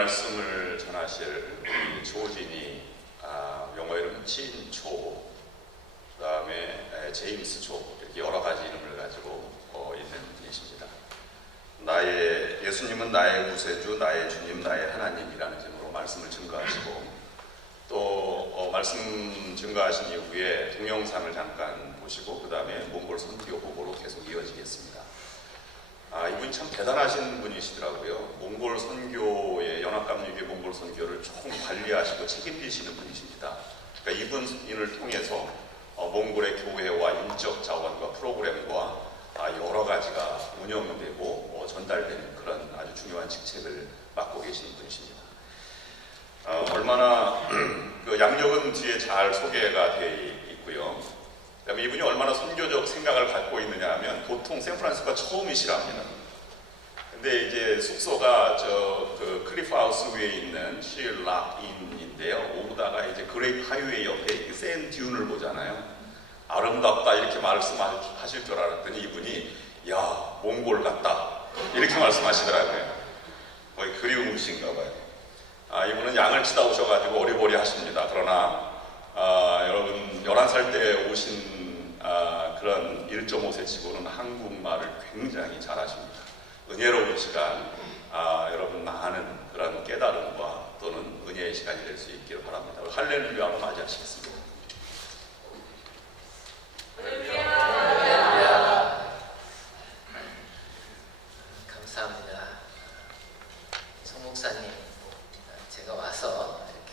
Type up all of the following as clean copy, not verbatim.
말씀을 전하실 우리 조진이 영어 이름 진초, 그 다음에 제임스 조, 이렇게 여러 가지 이름을 가지고 있는 분이십니다. 예수님은 나의 구세주, 나의 주님, 나의 하나님이라는 제목으로 말씀을 증거하시고, 또 말씀 증거하신 이후에 동영상을 잠깐 보시고 그 다음에 몽골 선교 후보로 계속 이어지겠습니다. 이분이 참 대단하신 분이시더라고요. 몽골 선교의 연합감리교회 몽골 선교를 총 관리하시고 책임지시는 분이십니다. 그러니까 이분을 통해서 몽골의 교회와 인적 자원과 프로그램과 여러 가지가 운영되고 전달되는 그런 아주 중요한 직책을 맡고 계시는 분이십니다. 얼마나 그 양력은 뒤에 잘 소개가 되어 있고요. 그다음에 이분이 얼마나 선교적 생각을 갖고 있느냐 하면 보통 샌프란시스코가 처음이시랍니다. 근데 이제 숙소가 그 클리프 하우스 위에 있는 실락인인데요. 오다가 이제 그레이트 하이웨이 옆에 샌 듀운을 보잖아요. 아름답다 이렇게 말씀하실 줄 알았더니 이분이 야 몽골 같다 이렇게 말씀하시더라고요. 거의 그리움이신가 봐요. 이분은 양을 치다 오셔가지고 어리버리 하십니다. 그러나 여러분 11살 때 오신 그런 1.5세 치고는 한국말을 굉장히 잘하십니다. 은혜로운 시간, 여러분 많은 그런 깨달음과 또는 은혜의 시간이 될 수 있기를 바랍니다. 할렐루야로 맞이하시겠습니다. 감사합니다. 송 목사님, 제가 와서 이렇게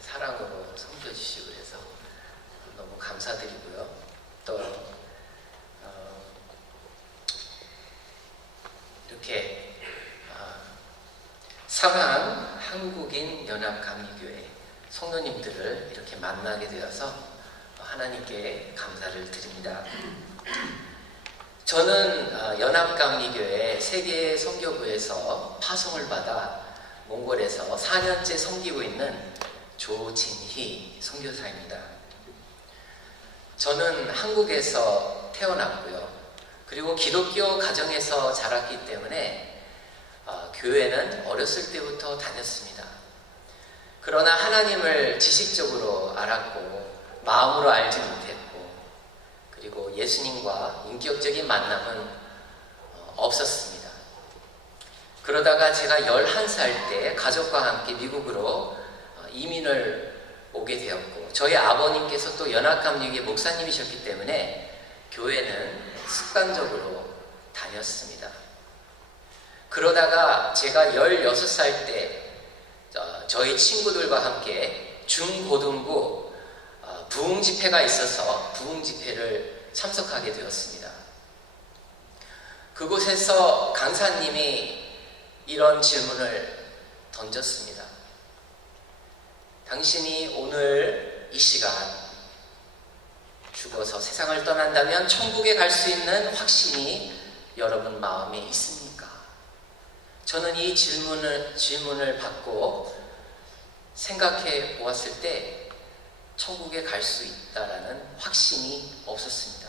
사랑으로 섬겨주시고 그래서 너무 감사드리고요. 또 이렇게 상한 한국인 연합감리교회 성도님들을 이렇게 만나게 되어서 하나님께 감사를 드립니다. 저는 연합감리교회 세계 선교부에서 파송을 받아 몽골에서 4년째 섬기고 있는 조진희 선교사입니다. 저는 한국에서 태어났고요. 그리고 기독교 가정에서 자랐기 때문에 교회는 어렸을 때부터 다녔습니다. 그러나 하나님을 지식적으로 알았고 마음으로 알지 못했고, 그리고 예수님과 인격적인 만남은 없었습니다. 그러다가 제가 11살 때 가족과 함께 미국으로 이민을 오게 되었고, 저희 아버님께서 또 연합감리교회 목사님이셨기 때문에 교회는 습관적으로 다녔습니다. 그러다가 제가 16살 때 저희 친구들과 함께 중고등부 부흥집회가 있어서 부흥집회를 참석하게 되었습니다. 그곳에서 강사님이 이런 질문을 던졌습니다. 당신이 오늘 이 시간 죽어서 세상을 떠난다면 천국에 갈 수 있는 확신이 여러분 마음에 있습니까? 저는 이 질문을 받고 생각해 보았을 때 천국에 갈 수 있다라는 확신이 없었습니다.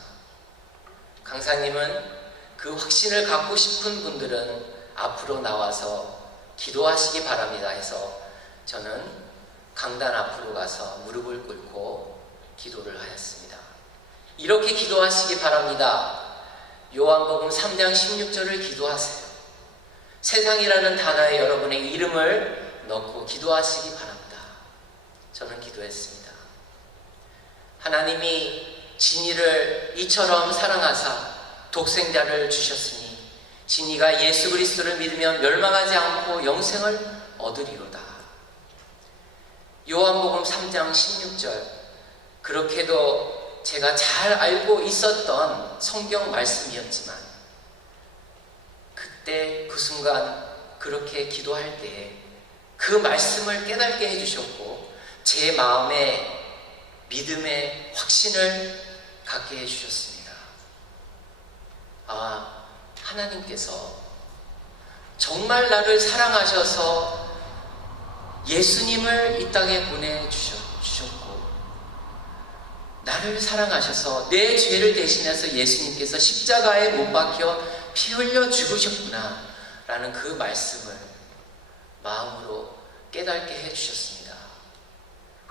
강사님은 그 확신을 갖고 싶은 분들은 앞으로 나와서 기도하시기 바랍니다 해서 저는 강단 앞으로 가서 무릎을 꿇고 기도를 하였습니다. 이렇게 기도하시기 바랍니다. 요한복음 3장 16절을 기도하세요. 세상이라는 단어에 여러분의 이름을 넣고 기도하시기 바랍니다. 저는 기도했습니다. 하나님이 진이를 이처럼 사랑하사 독생자를 주셨으니 진이가 예수 그리스도를 믿으면 멸망하지 않고 영생을 얻으리로다. 요한복음 3장 16절, 그렇게도 제가 잘 알고 있었던 성경 말씀이었지만 그때 그 순간 그렇게 기도할 때에 그 말씀을 깨닫게 해주셨고 제 마음에 믿음의 확신을 갖게 해주셨습니다. 하나님께서 정말 나를 사랑하셔서 예수님을 이 땅에 보내주셨고 나를 사랑하셔서 내 죄를 대신해서 예수님께서 십자가에 못 박혀 피 흘려 죽으셨구나 라는 그 말씀을 마음으로 깨닫게 해주셨습니다.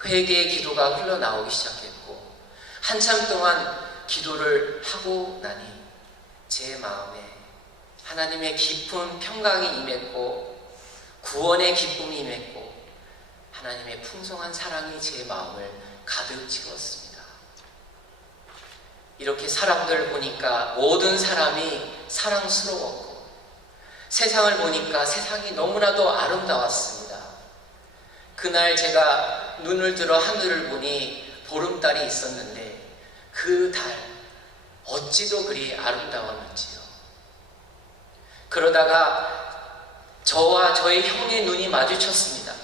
회개의 기도가 흘러나오기 시작했고, 한참 동안 기도를 하고 나니 제 마음에 하나님의 깊은 평강이 임했고, 구원의 기쁨이 임했고, 하나님의 풍성한 사랑이 제 마음을 가득 채웠습니다. 이렇게 사람들 보니까 모든 사람이 사랑스러웠고, 세상을 보니까 세상이 너무나도 아름다웠습니다. 그날 제가 눈을 들어 하늘을 보니 보름달이 있었는데 그 달 어찌도 그리 아름다웠는지요. 그러다가 저와 저의 형의 눈이 마주쳤습니다.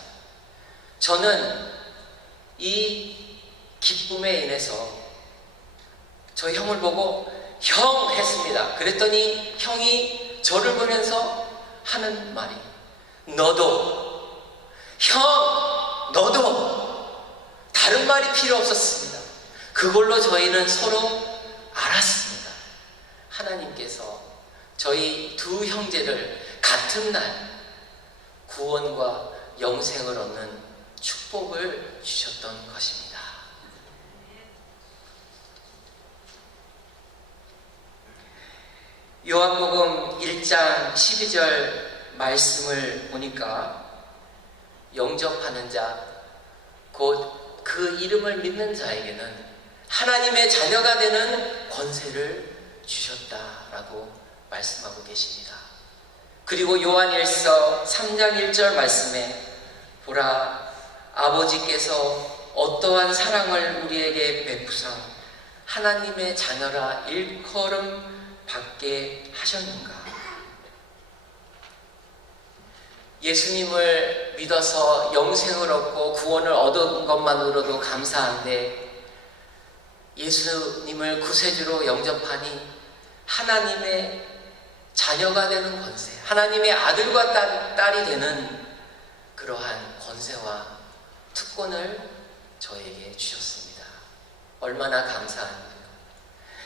저는 이 기쁨에 인해서 저희 형을 보고 형 했습니다. 그랬더니 형이 저를 보면서 하는 말이 너도, 형 너도. 다른 말이 필요 없었습니다. 그걸로 저희는 서로 알았습니다. 하나님께서 저희 두 형제를 같은 날 구원과 영생을 얻는 축복을 주셨던 것입니다. 요한복음 1장 12절 말씀을 보니까 영접하는 자, 곧 그 이름을 믿는 자에게는 하나님의 자녀가 되는 권세를 주셨다라고 말씀하고 계십니다. 그리고 요한일서 3장 1절 말씀에 보라, 아버지께서 어떠한 사랑을 우리에게 베푸사 하나님의 자녀라 일컬음 받게 하셨는가. 예수님을 믿어서 영생을 얻고 구원을 얻은 것만으로도 감사한데, 예수님을 구세주로 영접하니 하나님의 자녀가 되는 권세, 하나님의 아들과 딸이 되는 그러한 권세와 특권을 저에게 주셨습니다. 얼마나 감사한데요.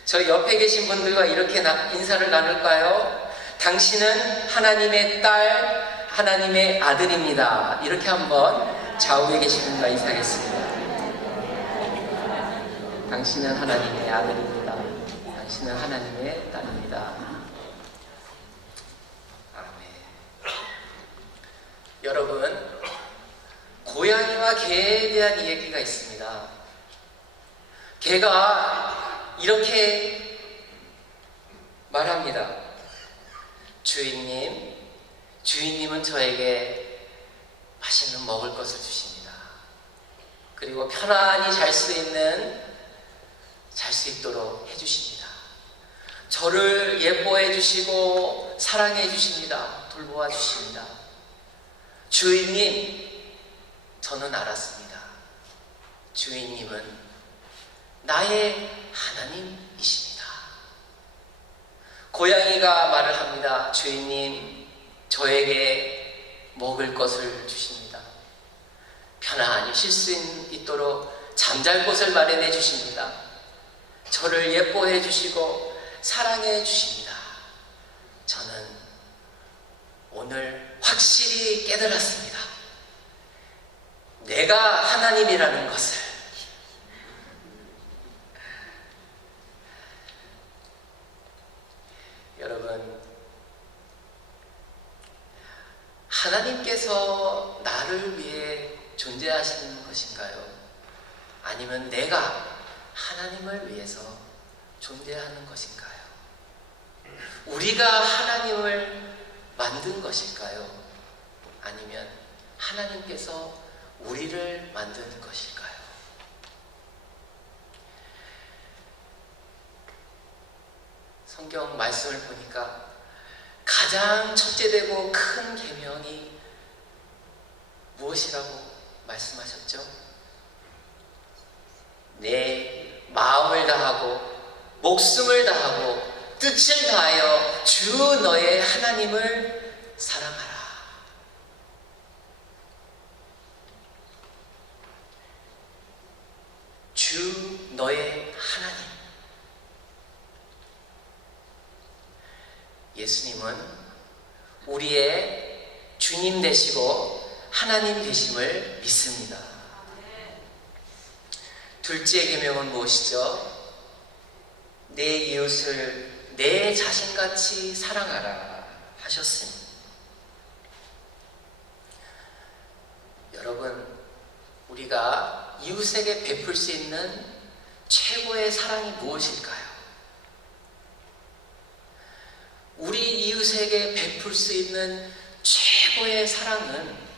저 옆에 계신 분들과 이렇게 인사를 나눌까요? 당신은 하나님의 딸, 하나님의 아들입니다. 이렇게 한번 좌우에 계신 분과 인사하겠습니다. 당신은 하나님의 아들입니다. 당신은 하나님의 딸입니다. 아멘. 여러분, 고양이와 개에 대한 이야기가 있습니다. 개가 이렇게 말합니다. 주인님은 저에게 맛있는 먹을 것을 주십니다. 그리고 편안히 잘 수 있도록 해주십니다. 저를 예뻐해 주시고 사랑해 주십니다. 돌보아 주십니다. 주인님, 저는 알았습니다. 주인님은 나의 하나님이십니다. 고양이가 말을 합니다. 주인님, 저에게 먹을 것을 주십니다. 편안히 쉴 수 있도록 잠잘 곳을 마련해 주십니다. 저를 예뻐해 주시고 사랑해 주십니다. 저는 오늘 확실히 깨달았습니다. 내가 하나님이라는 것을. 여러분, 하나님께서 나를 위해 존재하시는 것인가요? 아니면 내가 하나님을 위해서 존재하는 것인가요? 우리가 하나님을 만든 것일까요? 아니면 하나님께서 우리를 만든 것일까요? 성경 말씀을 보니까 가장 첫째되고 큰 계명이 무엇이라고 말씀하셨죠? 내 마음을 다하고 목숨을 다하고 뜻을 다하여 주 너의 하나님을 사랑하라. 주 너의 하나님. 예수님은 우리의 주님 되시고 하나님 되심을 믿습니다. 둘째 계명은 무엇이죠? 내 이웃을 내 자신같이 사랑하라 하셨습니다. 여러분, 우리가 이웃에게 베풀 수 있는 최고의 사랑이 무엇일까요? 우리 이웃에게 베풀 수 있는 최고의 사랑은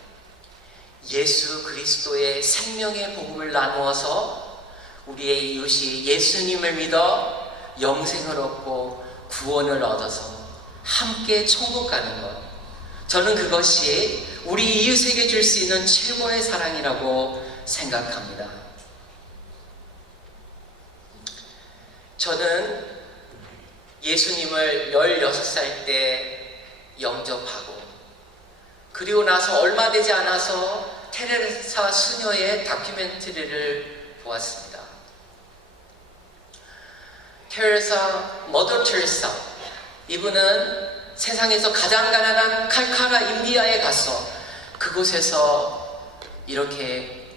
예수 그리스도의 생명의 복음을 나누어서 우리의 이웃이 예수님을 믿어 영생을 얻고 구원을 얻어서 함께 천국 가는 것. 저는 그것이 우리 이웃에게 줄 수 있는 최고의 사랑이라고 생각합니다. 저는 예수님을 16살 때 영접하고 그리고 나서 얼마 되지 않아서 테레사 수녀의 다큐멘터리를 보았습니다. 머더 테레사, 이분은 세상에서 가장 가난한 칼카라 인디아에 가서 그곳에서 이렇게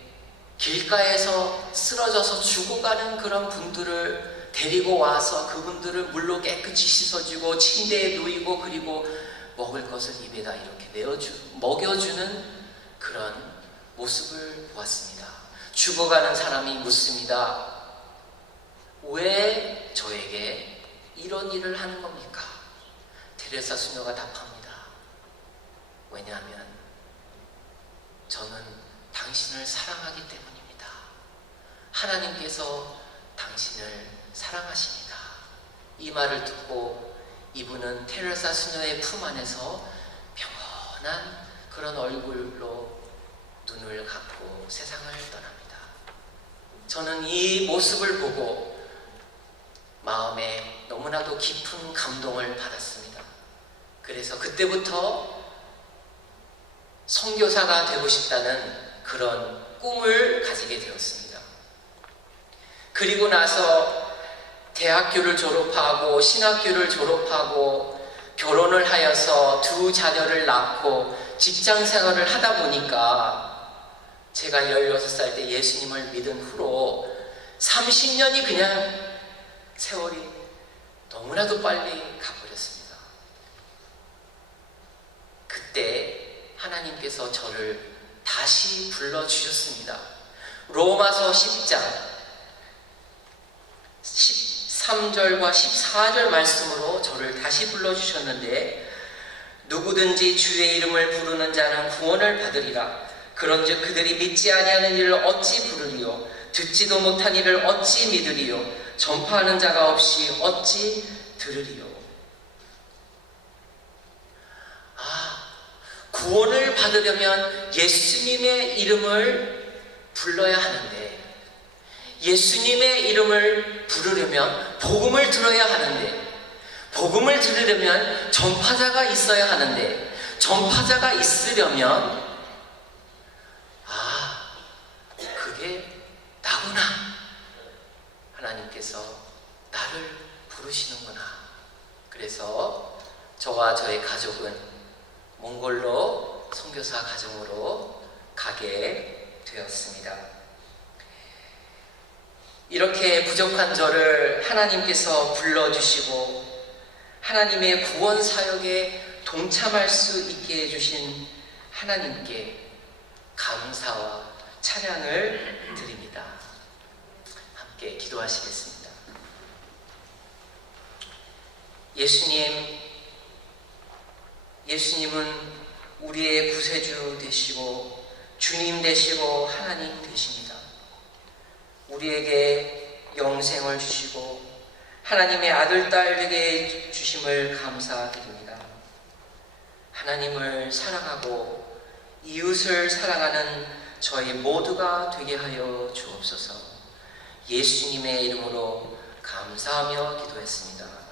길가에서 쓰러져서 죽어가는 그런 분들을 데리고 와서 그분들을 물로 깨끗이 씻어주고 침대에 누이고 그리고 먹을 것을 입에다 이렇게 먹여주는 그런 모습을 보았습니다. 죽어가는 사람이 묻습니다. 왜 저에게 이런 일을 하는 겁니까? 테레사 수녀가 답합니다. 왜냐하면 저는 당신을 사랑하기 때문입니다. 하나님께서 당신을 사랑하십니다. 이 말을 듣고 이분은 테레사 수녀의 품 안에서 평온한 그런 얼굴로 눈을 감고 세상을 떠납니다. 저는 이 모습을 보고 마음에 너무나도 깊은 감동을 받았습니다. 그래서 그때부터 선교사가 되고 싶다는 그런 꿈을 가지게 되었습니다. 그리고 나서 대학교를 졸업하고 신학교를 졸업하고 결혼을 하여서 2 자녀를 낳고 직장 생활을 하다 보니까 제가 16살 때 예수님을 믿은 후로 30년이 그냥 세월이 너무나도 빨리 가버렸습니다. 그때 하나님께서 저를 다시 불러주셨습니다. 로마서 10장 13절과 14절 말씀으로 저를 다시 불러주셨는데, 누구든지 주의 이름을 부르는 자는 구원을 받으리라. 그런즉 그들이 믿지 아니하는 이를 어찌 부르리요? 듣지도 못한 이를 어찌 믿으리요? 전파하는 자가 없이 어찌 들으리요? 구원을 받으려면 예수님의 이름을 불러야 하는데, 예수님의 이름을 부르려면 복음을 들어야 하는데, 복음을 들으려면 전파자가 있어야 하는데, 전파자가 있으려면 그게 나구나. 하나님께서 나를 부르시는구나. 그래서 저와 저의 가족은 몽골로 선교사 가정으로 가게 되었습니다. 이렇게 부족한 저를 하나님께서 불러주시고 하나님의 구원 사역에 동참할 수 있게 해주신 하나님께 감사와 찬양을 드립니다. 함께 기도하시겠습니다. 예수님은 우리의 구세주 되시고 주님 되시고 하나님 되십니다. 우리에게 영생을 주시고 하나님의 아들, 딸 되게 주심을 감사드립니다. 하나님을 사랑하고 이웃을 사랑하는 저희 모두가 되게 하여 주옵소서. 예수님의 이름으로 감사하며 기도했습니다.